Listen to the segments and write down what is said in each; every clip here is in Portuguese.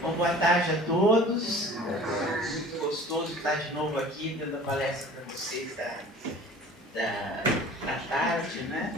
Bom, boa tarde a todos. Muito gostoso estar de novo aqui dando a palestra para vocês da tarde, né?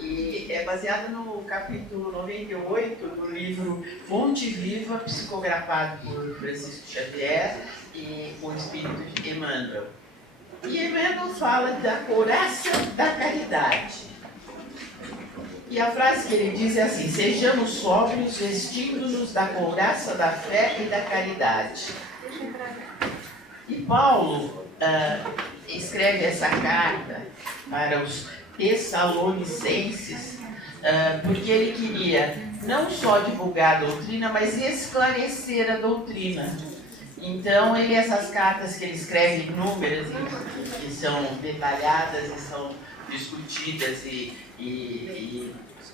E é baseada no capítulo 98 do livro Fonte Viva, psicografado por Francisco Xavier e com o espírito de Emmanuel. E Emmanuel fala da couraça da caridade. E a frase que ele diz é assim: sejamos sóbrios, vestindo-nos da couraça da fé e da caridade. E Paulo escreve essa carta para os Tessalonicenses porque ele queria não só divulgar a doutrina, mas esclarecer a doutrina. Então, essas cartas que ele escreve inúmeras, que são detalhadas e são discutidas e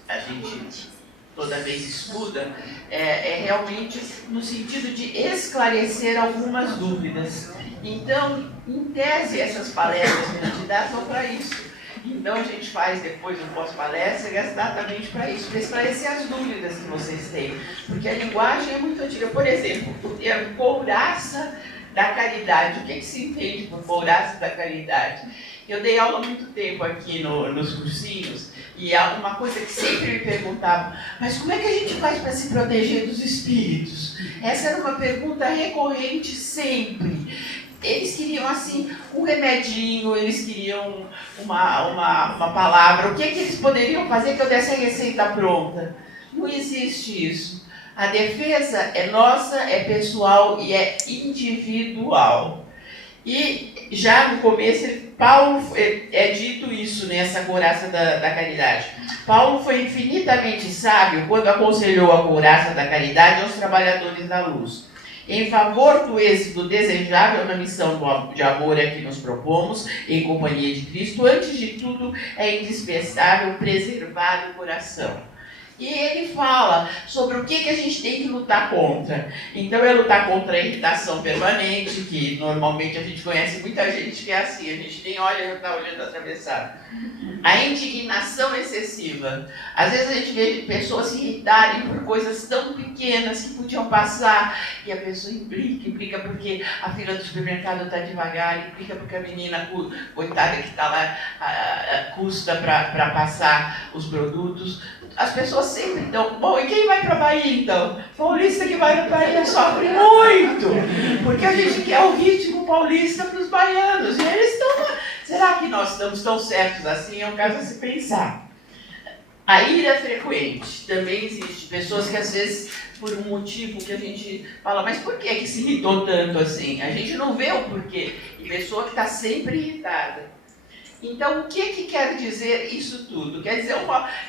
a gente toda vez estuda, é realmente no sentido de esclarecer algumas dúvidas. Então, em tese, essas palestras que a gente dá são para isso. Então, a gente faz depois um pós-palestra exatamente para isso, para esclarecer as dúvidas que vocês têm. Porque a linguagem é muito antiga. Por exemplo, o termo couraça da caridade. O que se entende por couraça da caridade? Eu dei aula há muito tempo aqui nos cursinhos, e uma coisa que sempre me perguntavam: mas como é que a gente faz para se proteger dos espíritos? Essa era uma pergunta recorrente sempre. Eles queriam, assim, um remedinho, eles queriam uma palavra. O que eles poderiam fazer que eu desse a receita pronta? Não existe isso. A defesa é nossa, é pessoal e é individual. E já no começo, Paulo é dito isso nessa couraça da caridade. Paulo foi infinitamente sábio quando aconselhou a couraça da caridade aos trabalhadores da luz. Em favor do êxito desejável na missão de amor a que nos propomos, em companhia de Cristo, antes de tudo é indispensável preservar o coração. E ele fala sobre o que a gente tem que lutar contra. Então é lutar contra a irritação permanente, que normalmente a gente conhece muita gente que é assim, a gente nem olha, já está olhando atravessado. A indignação excessiva. Às vezes a gente vê pessoas se irritarem por coisas tão pequenas que podiam passar, e a pessoa implica porque a fila do supermercado está devagar, implica porque a menina coitada que está lá custa para passar os produtos. As pessoas sempre estão... Bom, e quem vai para a Bahia, então? Paulista que vai para a Bahia sofre muito, porque a gente quer o ritmo paulista para os baianos, e eles estão lá. Será que nós estamos tão certos assim? É um caso a se pensar. A ira frequente. Também existe pessoas que, às vezes, por um motivo que a gente fala, mas por que se irritou tanto assim? A gente não vê o porquê. E pessoa que está sempre irritada. Então, o que quer dizer isso tudo? Quer dizer,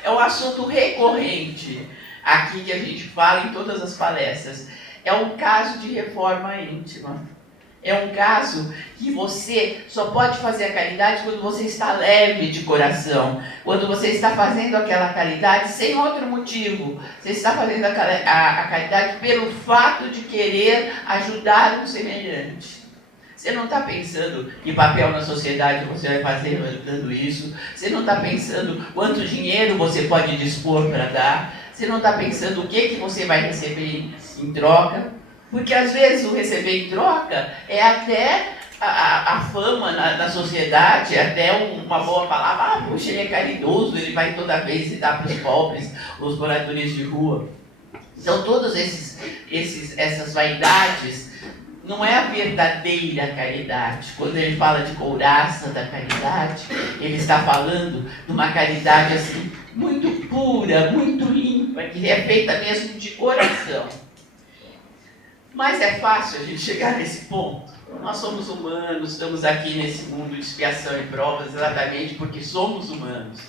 é um assunto recorrente aqui que a gente fala em todas as palestras. É um caso de reforma íntima. É um caso que você só pode fazer a caridade quando você está leve de coração. Quando você está fazendo aquela caridade sem outro motivo. Você está fazendo a caridade pelo fato de querer ajudar um semelhante. Você não está pensando que papel na sociedade você vai fazer ajudando isso. Você não está pensando quanto dinheiro você pode dispor para dar. Você não está pensando o que você vai receber em troca. Porque às vezes o receber em troca é até a fama na sociedade, é até uma boa palavra. Puxa, ele é caridoso, ele vai toda vez dar para os pobres, os moradores de rua. Então todas essas vaidades não é a verdadeira caridade. Quando ele fala de couraça da caridade, ele está falando de uma caridade assim, muito pura, muito limpa, que é feita mesmo de coração. Mas é fácil a gente chegar nesse ponto. Nós somos humanos, estamos aqui nesse mundo de expiação e provas exatamente porque somos humanos.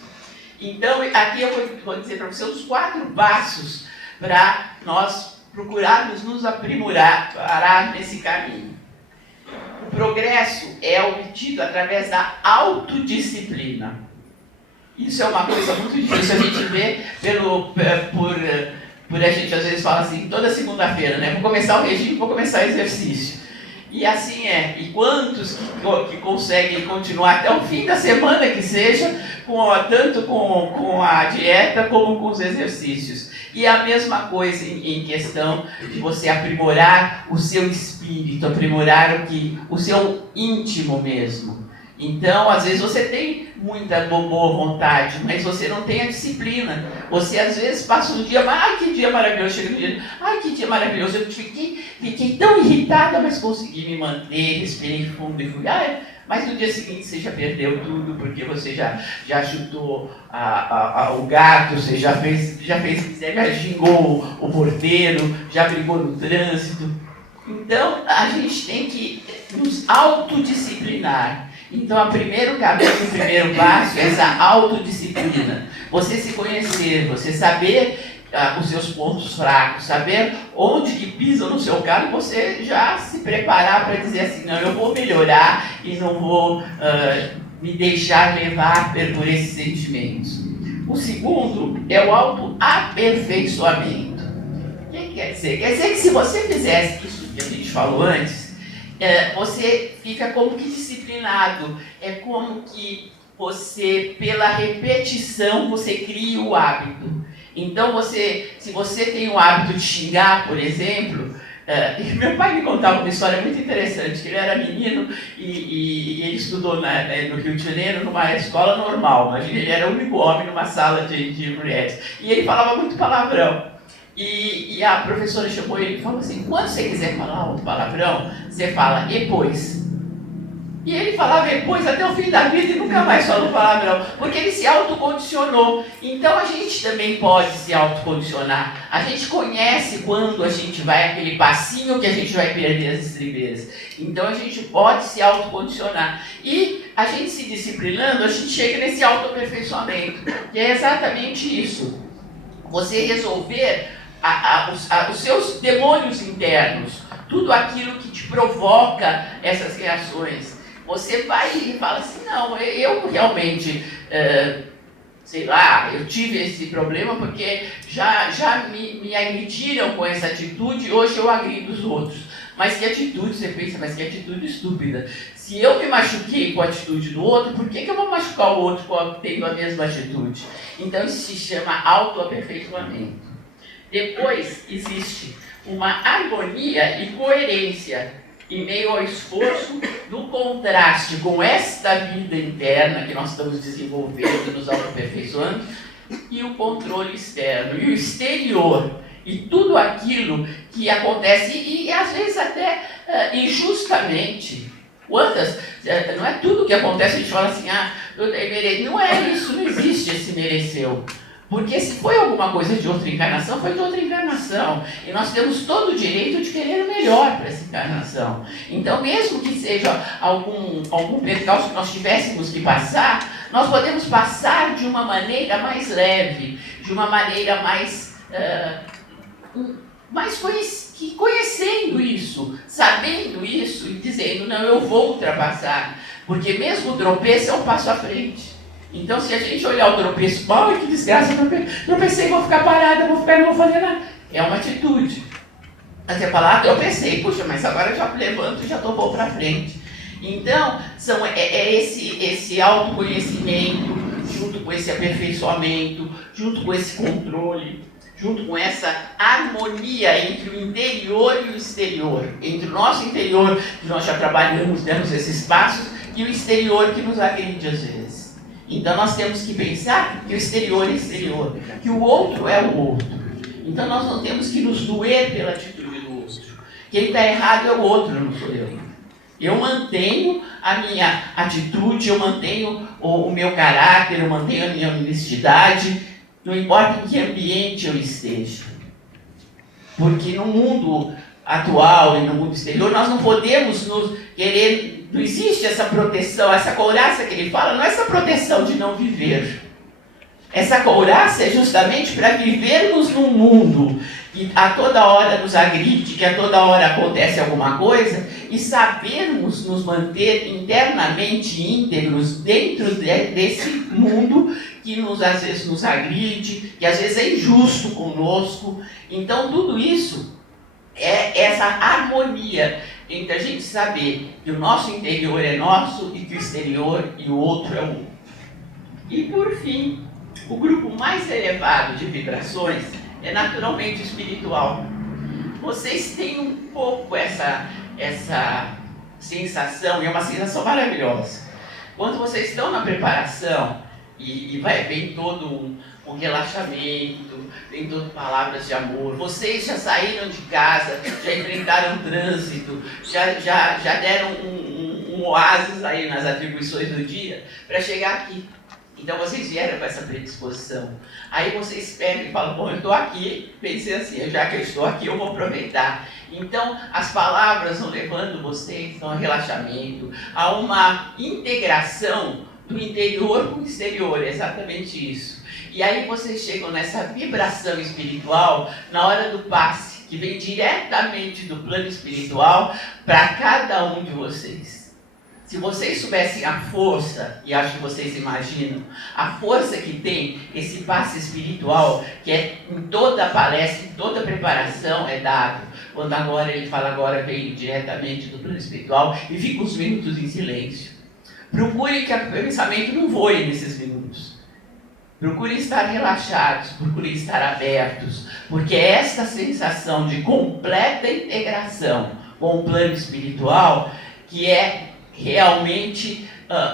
Então, aqui eu vou dizer para vocês os 4 passos para nós procurarmos nos aprimorar, parar nesse caminho. O progresso é obtido através da autodisciplina. Isso é uma coisa muito difícil a gente vê por a gente às vezes fala assim, toda segunda-feira, né? Vou começar o regime, vou começar o exercício. E assim é. E quantos que conseguem continuar até o fim da semana que seja, tanto com a dieta como com os exercícios. E a mesma coisa em questão de você aprimorar o seu espírito, aprimorar o seu íntimo mesmo. Então, às vezes você tem muita boa vontade, mas você não tem a disciplina. Você, às vezes, passa um dia, ai, que dia maravilhoso, chega no dia, ai, que dia maravilhoso. Eu fiquei tão irritada, mas consegui me manter, respirei fundo e fui, ai, mas no dia seguinte você já perdeu tudo, porque você já chutou o gato, você já fez miséria, já xingou o porteiro, já brigou no trânsito. Então, a gente tem que nos autodisciplinar. Então, o primeiro caminho, o primeiro passo é essa autodisciplina. Você se conhecer, você saber os seus pontos fracos, saber onde que pisa no seu calo e você já se preparar para dizer assim, não, eu vou melhorar e não vou me deixar levar por esses sentimentos. O segundo é o autoaperfeiçoamento. O que quer dizer? Quer dizer que se você fizesse isso que a gente falou antes, você fica como que disciplinado, é como que você, pela repetição, você cria o hábito. Então, se você tem o hábito de xingar, por exemplo, meu pai me contava uma história muito interessante, que ele era menino e ele estudou no Rio de Janeiro numa escola normal, imagina, ele era o único homem numa sala de mulheres, e ele falava muito palavrão. E a professora chamou ele e falou assim, quando você quiser falar outro palavrão, você fala depois. E ele falava depois até o fim da vida e nunca mais falou palavrão, porque ele se autocondicionou. Então a gente também pode se autocondicionar. A gente conhece quando a gente vai, aquele passinho que a gente vai perder as estribeiras. Então a gente pode se autocondicionar. E a gente se disciplinando, a gente chega nesse autoaperfeiçoamento, que é exatamente isso. Você resolver os seus demônios internos, tudo aquilo que te provoca essas reações. Você vai e fala assim, não, eu realmente, sei lá, eu tive esse problema porque já me agrediram com essa atitude e hoje eu agrido os outros. Mas que atitude, você pensa, mas que atitude estúpida. Se eu me machuquei com a atitude do outro, por que eu vou machucar o outro tendo a mesma atitude? Então isso se chama autoaperfeiçoamento. Depois existe uma harmonia e coerência em meio ao esforço do contraste com esta vida interna que nós estamos desenvolvendo, nos autoaperfeiçoando, e o controle externo, e o exterior, e tudo aquilo que acontece, e às vezes até injustamente. Quantas? Não é tudo que acontece, a gente fala assim, não é isso, não existe esse mereceu. Porque se foi alguma coisa de outra encarnação, foi de outra encarnação. E nós temos todo o direito de querer o melhor para essa encarnação. Então, mesmo que seja algum percalço que nós tivéssemos que passar, nós podemos passar de uma maneira mais leve, de uma maneira mais conhecendo isso, sabendo isso e dizendo, não, eu vou ultrapassar. Porque mesmo o tropeço é um passo à frente. Então, se a gente olhar o tropeço, ai que desgraça, tropecei, vou ficar parada, não vou fazer nada. É uma atitude. Você fala, tropecei, puxa, mas agora eu já levanto e já vou para frente. Então, esse autoconhecimento, junto com esse aperfeiçoamento, junto com esse controle, junto com essa harmonia entre o interior e o exterior, entre o nosso interior, que nós já trabalhamos, demos esses passos, e o exterior que nos agride às vezes. Então nós temos que pensar que o exterior é exterior, que o outro é o outro. Então nós não temos que nos doer pela atitude do outro. Quem está errado é o outro, não sou eu. Eu mantenho a minha atitude, eu mantenho o meu caráter, eu mantenho a minha honestidade, não importa em que ambiente eu esteja. Porque no mundo atual e no mundo exterior, nós não podemos nos querer... Não existe essa proteção, essa couraça que ele fala, não é essa proteção de não viver. Essa couraça é justamente para vivermos num mundo que a toda hora nos agride, que a toda hora acontece alguma coisa, e sabermos nos manter internamente íntegros dentro desse mundo que às vezes nos agride, que às vezes é injusto conosco. Então tudo isso é essa harmonia entre a gente saber que o nosso interior é nosso e que o exterior e o outro é o outro. E por fim, o grupo mais elevado de vibrações é naturalmente espiritual. Vocês têm um pouco essa sensação, e é uma sensação maravilhosa. Quando vocês estão na preparação, vem todo um relaxamento, vem todo palavras de amor, vocês já saíram de casa, já enfrentaram trânsito, já deram um oásis aí nas atribuições do dia para chegar aqui. Então vocês vieram com essa predisposição. Aí vocês pegam e falam, bom, eu estou aqui, pensei assim, já que eu estou aqui, eu vou aproveitar. Então as palavras vão levando vocês a um relaxamento, a uma integração do interior com o exterior, é exatamente isso. E aí vocês chegam nessa vibração espiritual na hora do passe, que vem diretamente do plano espiritual para cada um de vocês. Se vocês soubessem a força, e acho que vocês imaginam, a força que tem esse passe espiritual, que é em toda a palestra, em toda a preparação é dado. Quando agora ele fala, agora veio diretamente do plano espiritual, e fica uns minutos em silêncio. Procure que o pensamento não voe nesses minutos. Procure estar relaxados, procure estar abertos, porque é esta sensação de completa integração com o plano espiritual que é realmente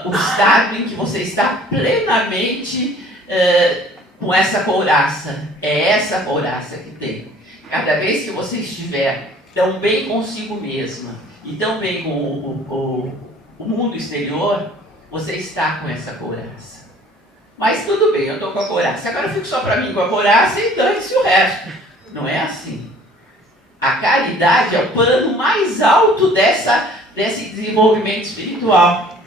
o estado em que você está plenamente com essa couraça. É essa couraça que tem. Cada vez que você estiver tão bem consigo mesma e tão bem com o mundo exterior, você está com essa couraça. Mas tudo bem, eu estou com a couraça. Agora eu fico só para mim com a couraça e dane-se o resto. Não é assim. A caridade é o plano mais alto desse desenvolvimento espiritual.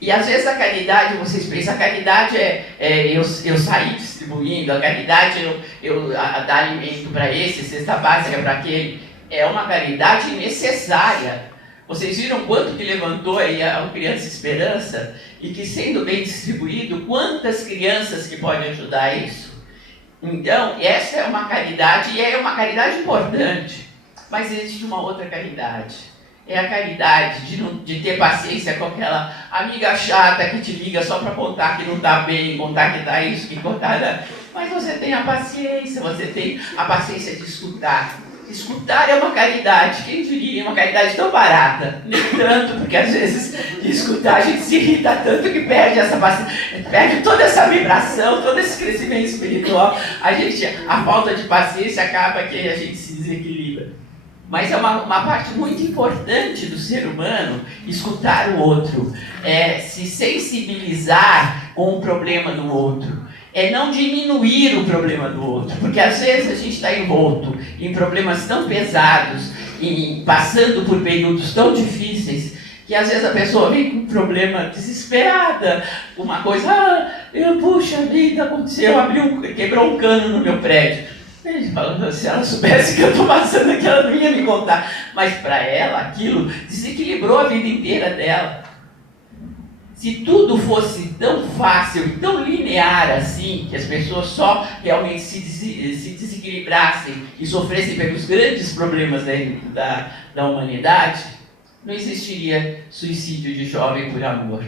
E às vezes a caridade, vocês pensam, a caridade eu sair distribuindo, a caridade eu dar alimento para esse, cesta básica para aquele. É uma caridade necessária. Vocês viram quanto que levantou aí a Criança Esperança? E que sendo bem distribuído, quantas crianças que podem ajudar isso? Então, essa é uma caridade, e é uma caridade importante. Mas existe uma outra caridade. É a caridade de ter paciência com aquela amiga chata que te liga só para contar que não está bem, contar que está isso, que contar... Mas você tem a paciência de escutar. Escutar é uma caridade, quem diria, uma caridade tão barata. Nem tanto, porque às vezes de escutar a gente se irrita tanto que perde essa paciência, perde toda essa vibração, todo esse crescimento espiritual. A falta de paciência acaba que a gente se desequilibra. Mas é uma parte muito importante do ser humano escutar o outro, se sensibilizar com o problema do outro. É não diminuir o problema do outro, porque às vezes a gente está envolto em problemas tão pesados, passando por períodos tão difíceis, que às vezes a pessoa vem com um problema desesperada, uma coisa, puxa vida, aconteceu, quebrou um cano no meu prédio. Ele fala, se ela soubesse que eu estou passando aqui, ela não ia me contar. Mas para ela, aquilo desequilibrou a vida inteira dela. Se tudo fosse tão fácil e tão linear assim, que as pessoas só realmente se desequilibrassem e sofressem pelos grandes problemas da humanidade, não existiria suicídio de jovem por amor.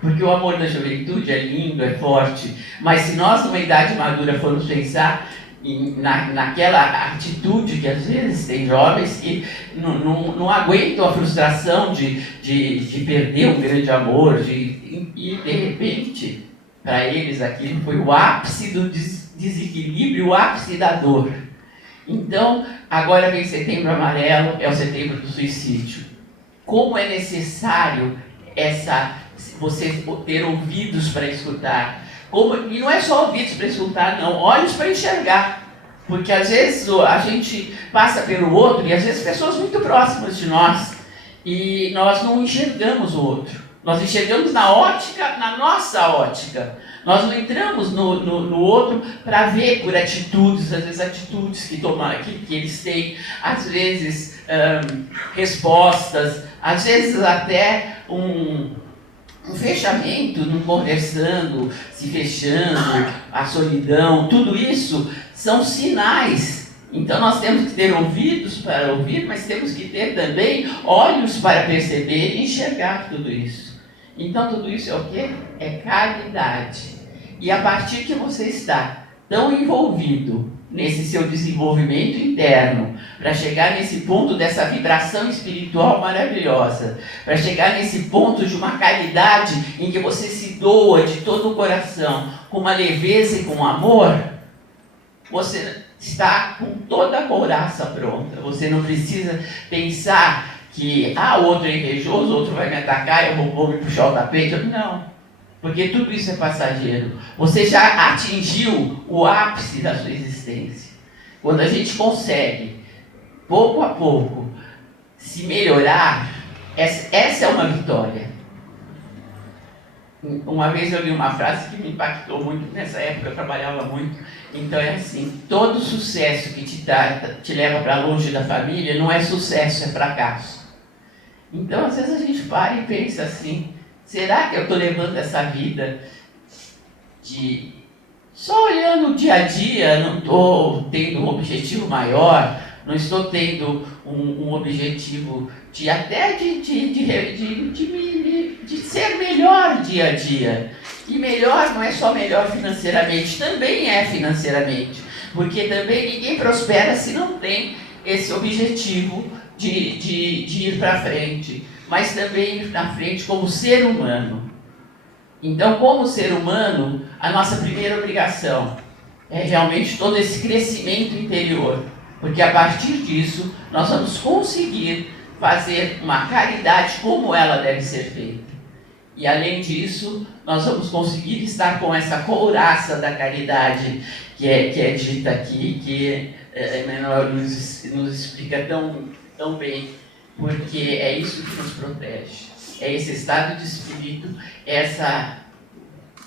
Porque o amor da juventude é lindo, é forte, mas se nós numa idade madura formos pensar naquela atitude que às vezes tem jovens que não aguentam a frustração de perder um grande amor, e de repente, para eles aquilo foi o ápice do desequilíbrio, o ápice da dor. Então, agora vem Setembro Amarelo, é o setembro do suicídio. Como é necessário você ter ouvidos para escutar. E não é só ouvidos para escutar, não, olhos para enxergar. Porque às vezes a gente passa pelo outro, e às vezes pessoas muito próximas de nós, e nós não enxergamos o outro. Nós enxergamos na nossa ótica. Nós não entramos no outro para ver por atitudes, às vezes atitudes que eles têm, às vezes respostas, às vezes até um fechamento, não conversando, se fechando, a solidão, tudo isso são sinais. Então nós temos que ter ouvidos para ouvir, mas temos que ter também olhos para perceber e enxergar tudo isso. Então tudo isso é o quê? É caridade. E a partir que você está tão envolvido nesse seu desenvolvimento interno, para chegar nesse ponto dessa vibração espiritual maravilhosa, para chegar nesse ponto de uma caridade em que você se doa de todo o coração, com uma leveza e com amor, você está com toda a couraça pronta. Você não precisa pensar que o outro é invejoso, o outro vai me atacar, eu vou me puxar o tapete. Não, porque tudo isso é passageiro. Você já atingiu o ápice da sua existência. Quando a gente consegue, pouco a pouco, se melhorar, essa é uma vitória. Uma vez eu li uma frase que me impactou muito, nessa época eu trabalhava muito. Então é assim: todo sucesso que te leva para longe da família não é sucesso, é fracasso. Então às vezes a gente para e pensa assim: será que eu estou levando essa vida só olhando o dia a dia, não estou tendo um objetivo maior, não estou tendo um objetivo de ser melhor dia a dia. E melhor não é só melhor financeiramente, também é financeiramente. Porque também ninguém prospera se não tem esse objetivo de ir para frente. Mas também ir para frente como ser humano. Então, como ser humano, a nossa primeira obrigação é realmente todo esse crescimento interior. Porque a partir disso, nós vamos conseguir fazer uma caridade como ela deve ser feita. E além disso, nós vamos conseguir estar com essa couraça da caridade que é dita aqui, que Emmanuel nos explica tão bem, porque é isso que nos protege. É esse estado de espírito,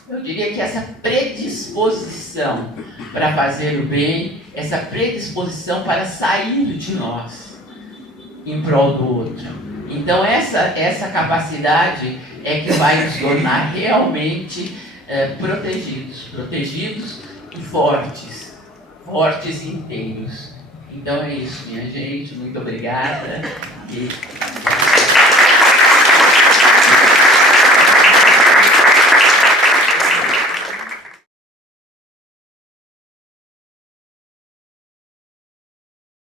eu diria que essa predisposição para fazer o bem, essa predisposição para sair de nós em prol do outro. Então essa capacidade é que vai nos tornar realmente protegidos e fortes e inteiros. Então é isso, minha gente, muito obrigada.